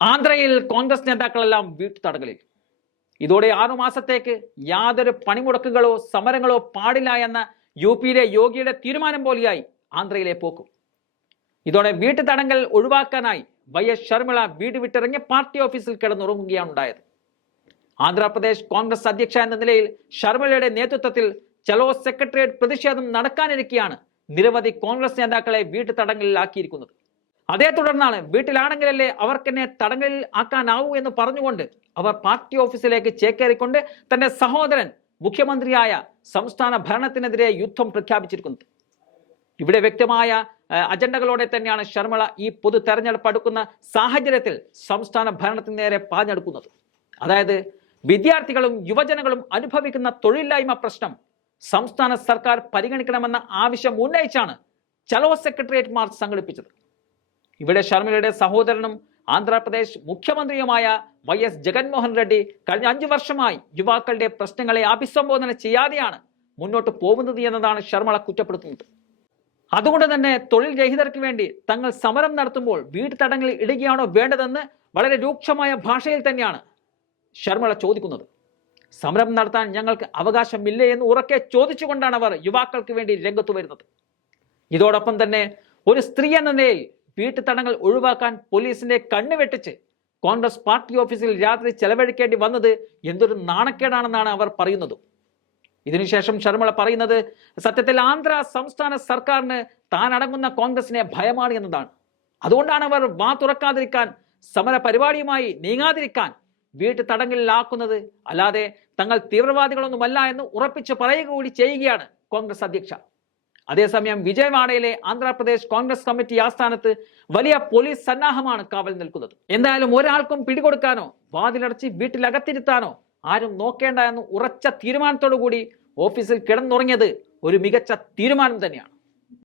ആന്ധ്രയിൽ കോൺഗ്രസ് നേതാക്കളെല്ലാം വീട്ടുതടങ്കലിൽ. ഇതോടെ 6 മാസത്തേക്ക് യാതൊരു പണിമുടക്കുകളോ സമരങ്ങളോ പാടില്ല എന്ന യുപിയിലെ യോഗിയുടെ തീരുമാനം പോലെയായി ആന്ധ്രയിലെ പോക്കും. ഇതോടെ വീട്ടുതടങ്കൽ ഒഴിവാക്കാനായി വൈഎസ് ശർമിള വീട് വിട്ടിറങ്ങി പാർട്ടി ഓഫീസിൽ കിടന്നുറങ്ങുകയാണ് ഉണ്ടായത്. ആന്ധ്രാപ്രദേശ് കോൺഗ്രസ് അധ്യക്ഷ എന്ന നിലയിൽ ശർമിളയുടെ നേതൃത്വത്തിൽ ചലോ സെക്രട്ടേറിയറ്റ് പ്രതിഷേധം നടക്കാനിരിക്കെയാണ് നിരവധി കോൺഗ്രസ് നേതാക്കളെ വീട്ടുതടങ്കലിലാക്കിയിരിക്കുന്നത്. അതേ തുടർന്നാണ് വീട്ടിലാണെങ്കിലല്ലേ അവർക്കെന്നെ തടങ്കലിൽ ആക്കാനാവൂ എന്ന് പറഞ്ഞുകൊണ്ട് അവർ പാർട്ടി ഓഫീസിലേക്ക് ചേക്കേറിക്കൊണ്ട് തന്റെ സഹോദരൻ മുഖ്യമന്ത്രിയായ സംസ്ഥാന ഭരണത്തിനെതിരെ യുദ്ധം പ്രഖ്യാപിച്ചിരിക്കുന്നത്. ഇവിടെ വ്യക്തമായ അജണ്ടകളോടെ തന്നെയാണ് ശർമിള ഈ പൊതു തെരഞ്ഞെടുപ്പ് അടുക്കുന്ന സാഹചര്യത്തിൽ സംസ്ഥാന ഭരണത്തിന് നേരെ പാഞ്ഞെടുക്കുന്നത്. അതായത് വിദ്യാർത്ഥികളും യുവജനങ്ങളും അനുഭവിക്കുന്ന തൊഴിലില്ലായ്മ പ്രശ്നം സംസ്ഥാന സർക്കാർ പരിഗണിക്കണമെന്ന ആവശ്യം ഉന്നയിച്ചാണ് ചലോ സെക്രട്ടേറിയറ്റ് മാർച്ച് സംഘടിപ്പിച്ചത്. ഇവിടെ ശർമിളയുടെ സഹോദരനും ആന്ധ്രാപ്രദേശ് മുഖ്യമന്ത്രിയുമായ വൈഎസ് ജഗൻമോഹൻ റെഡ്ഡി കഴിഞ്ഞ 5 വർഷമായി യുവാക്കളുടെ പ്രശ്നങ്ങളെ അഭിസംബോധന ചെയ്യാതെയാണ് മുന്നോട്ട് പോകുന്നത് എന്നതാണ് ശർമിള കുറ്റപ്പെടുത്തുന്നത്. അതുകൊണ്ട് തന്നെ തൊഴിൽ രഹിതർക്ക് വേണ്ടി തങ്ങൾ സമരം നടത്തുമ്പോൾ വീട്ടുതടങ്കലിൽ ഇടുകയാണോ വേണ്ടതെന്ന് വളരെ രൂക്ഷമായ ഭാഷയിൽ തന്നെയാണ് ശർമിള ചോദിക്കുന്നത്. സമരം നടത്താൻ ഞങ്ങൾക്ക് അവകാശമില്ലേ എന്ന് ഉറക്കെ ചോദിച്ചുകൊണ്ടാണ് അവർ യുവാക്കൾക്ക് വേണ്ടി രംഗത്ത് വരുന്നത്. ഇതോടൊപ്പം തന്നെ ഒരു സ്ത്രീ എന്ന നിലയിൽ വീട്ടുതടങ്കൽ ഒഴിവാക്കാൻ പോലീസിന്റെ കണ്ണ് വെട്ടിച്ച് കോൺഗ്രസ് പാർട്ടി ഓഫീസിൽ രാത്രി ചെലവഴിക്കേണ്ടി വന്നത് എന്തൊരു നാണക്കേടാണെന്നാണ് അവർ പറയുന്നത്. ഇതിനുശേഷം ശർമിള പറയുന്നത് സത്യത്തിൽ ആന്ധ്ര സംസ്ഥാന സർക്കാരിന് താൻ അടങ്ങുന്ന കോൺഗ്രസിനെ ഭയമാണ് എന്നതാണ്. അതുകൊണ്ടാണ് അവർ വാ തുറക്കാതിരിക്കാൻ, സമര പരിപാടിയുമായി നീങ്ങാതിരിക്കാൻ വീട്ടുതടങ്കലിലാക്കുന്നത്. അല്ലാതെ തങ്ങൾ തീവ്രവാദികളൊന്നുമല്ല എന്ന് ഉറപ്പിച്ച് പറയുക കൂടി ചെയ്യുകയാണ് കോൺഗ്രസ് അധ്യക്ഷ. അതേസമയം വിജയവാഡയിലെ ആന്ധ്രാപ്രദേശ് കോൺഗ്രസ് കമ്മിറ്റി ആസ്ഥാനത്ത് വലിയ പോലീസ് സന്നാഹമാണ് കാവൽ നിൽക്കുന്നത്. എന്തായാലും ഒരാൾക്കും പിടികൊടുക്കാനോ വാതിലടച്ച് വീട്ടിലകത്തിരുത്താനോ ആരും നോക്കേണ്ട എന്ന് ഉറച്ച തീരുമാനത്തോടു കൂടി ഓഫീസിൽ കിടന്നുറങ്ങിയത് ഒരു മികച്ച തീരുമാനം തന്നെയാണ്.